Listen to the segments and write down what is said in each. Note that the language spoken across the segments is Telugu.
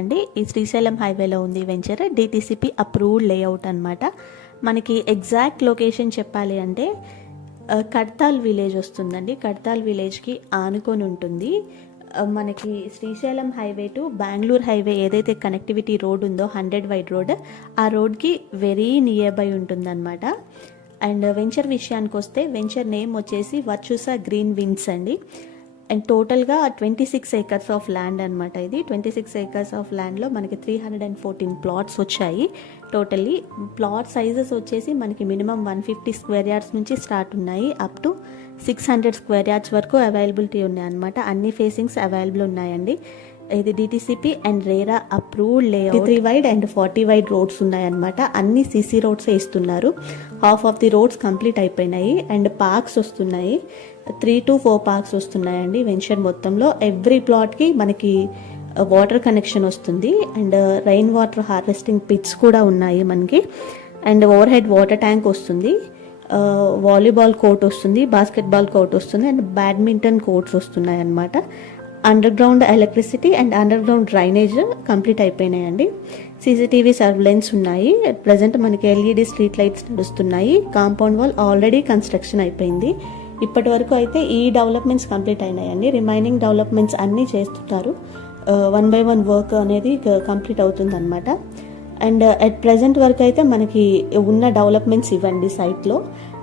అండి. ఈ శ్రీశైలం హైవేలో ఉంది వెంచర్. డిటిసిపి అప్రూవ్డ్ లేఅవుట్ అనమాట. మనకి ఎగ్జాక్ట్ లొకేషన్ చెప్పాలి అంటే కడ్తాల్ విలేజ్ వస్తుందండి. కడ్తాల్ విలేజ్కి ఆనుకొని ఉంటుంది. మనకి Srisailam highway to Bengaluru highway ఏదైతే కనెక్టివిటీ రోడ్ ఉందో 100 వైడ్ రోడ్, ఆ రోడ్కి వెరీ నియర్ బై ఉంటుందన్నమాట. అండ్ వెంచర్ విషయానికి వస్తే వెంచర్ నేమ్ వచ్చేసి వర్చుసా గ్రీన్ వింగ్స్ అండి. అండ్ టోటల్గా 26 acres ఆఫ్ ల్యాండ్ అనమాట. ఇది 26 acres ఆఫ్ ల్యాండ్లో మనకి 314 ప్లాట్స్ వచ్చాయి. టోటల్లీ ప్లాట్ సైజెస్ వచ్చేసి మనకి మినిమం 150 స్క్వేర్ యార్డ్స్ నుంచి స్టార్ట్ ఉన్నాయి, అప్ టు 600 స్క్వేర్ యార్డ్స్ వరకు అవైలబిలిటీ ఉన్నాయి అనమాట. అన్ని ఫేసింగ్స్ అవైలబుల్ ఉన్నాయండి. ఇది DTCP and RERA approved layout. 3 wide and 40 wide roads ఉన్నాయన్నమాట. అన్ని సిసి రోడ్సే ఇస్తున్నారు. Half of the roads complete అయిపోయినాయి. అండ్ పార్క్స్ వస్తున్నాయి, 3 to 4 పార్క్స్ వస్తున్నాయండి వెంచర్ మొత్తంలో. ఎవ్రీ ప్లాట్కి మనకి వాటర్ కనెక్షన్ వస్తుంది. And rain water harvesting pits కూడా ఉన్నాయి మనకి. And over head water tank వస్తుంది, వాలీబాల్ కోర్ట్ వస్తుంది, బాస్కెట్బాల్ కోర్ట్ వస్తుంది, అండ్ బ్యాడ్మింటన్ కోర్ట్స్ వస్తున్నాయి అన్నమాట. Under ground electricity and under ground drainage complete అయిపోయినాయండి. సీసీటీవీ సర్వేలెన్స్ ఉన్నాయి. ప్రజెంట్ మనకి ఎల్ఈడి స్ట్రీట్ లైట్స్ నడుస్తున్నాయి. కాంపౌండ్ వాల్ ఆల్రెడీ కన్స్ట్రక్షన్ అయిపోయింది. ఇప్పటి వరకు అయితే ఈ డెవలప్మెంట్స్ కంప్లీట్ అయినాయండి. రిమైనింగ్ డెవలప్మెంట్స్ అన్నీ చేస్తుంటారు. 1 by 1 వర్క్ అనేది కంప్లీట్ అవుతుంది అనమాట. అండ్ అట్ ప్రజెంట్ వరకు అయితే మనకి ఉన్న డెవలప్మెంట్స్ ఇవ్వండి సైట్లో.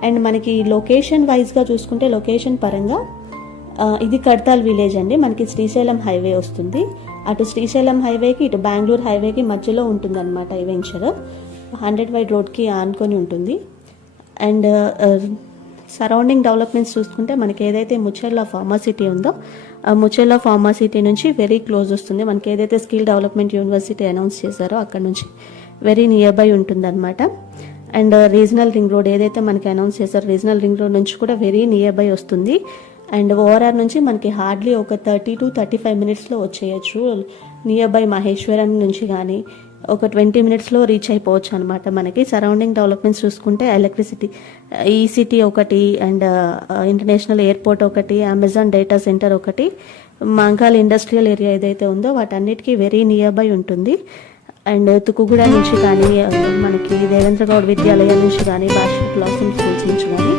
అండ్ మనకి లొకేషన్ వైజ్గా చూసుకుంటే లొకేషన్ పరంగా ఇది కడ్తాల్ విలేజ్ అండి. మనకి శ్రీశైలం హైవే వస్తుంది. అటు శ్రీశైలం హైవేకి ఇటు బెంగళూరు హైవేకి మధ్యలో ఉంటుంది అనమాట ఈ వెంచర్. 100 వైడ్ రోడ్కి ఆనుకొని ఉంటుంది. అండ్ సరౌండింగ్ డెవలప్మెంట్స్ చూసుకుంటే మనకి ఏదైతే ముచెర్ల ఫార్మాసిటీ ఉందో ఆ ముచెర్ల ఫార్మాసిటీ నుంచి వెరీ క్లోజ్ వస్తుంది. మనకి ఏదైతే స్కిల్ డెవలప్మెంట్ యూనివర్సిటీ అనౌన్స్ చేశారో అక్కడ నుంచి వెరీ నియర్ బై ఉంటుంది అనమాట. అండ్ రీజనల్ రింగ్ రోడ్ ఏదైతే మనకి అనౌన్స్ చేశారో రీజనల్ రింగ్ రోడ్ నుంచి కూడా వెరీ నియర్ బై వస్తుంది. అండ్ ఓఆర్ఆర్ నుంచి మనకి హార్డ్లీ ఒక 30 to 35 మినిట్స్లో వచ్చేయచ్చు. నియర్ బై మహేశ్వరం నుంచి కానీ ఒక 20 మినిట్స్లో రీచ్ అయిపోవచ్చు అనమాట. మనకి సరౌండింగ్ డెవలప్మెంట్స్ చూసుకుంటే ఎలక్ట్రిసిటీ, ఈసిటీ ఒకటి, అండ్ ఇంటర్నేషనల్ ఎయిర్పోర్ట్ ఒకటి, అమెజాన్ డేటా సెంటర్ ఒకటి, మంకాల్ ఇండస్ట్రియల్ ఏరియా ఏదైతే ఉందో వాటన్నిటికీ వెరీ నియర్ బై ఉంటుంది. అండ్ తుకుగూడ నుంచి కానీ మనకి దేవేంద్ర గౌడ్ విద్యాలయం నుంచి కానీ, భాష బ్లాసమ్ స్కూల్స్ నుంచి కానీ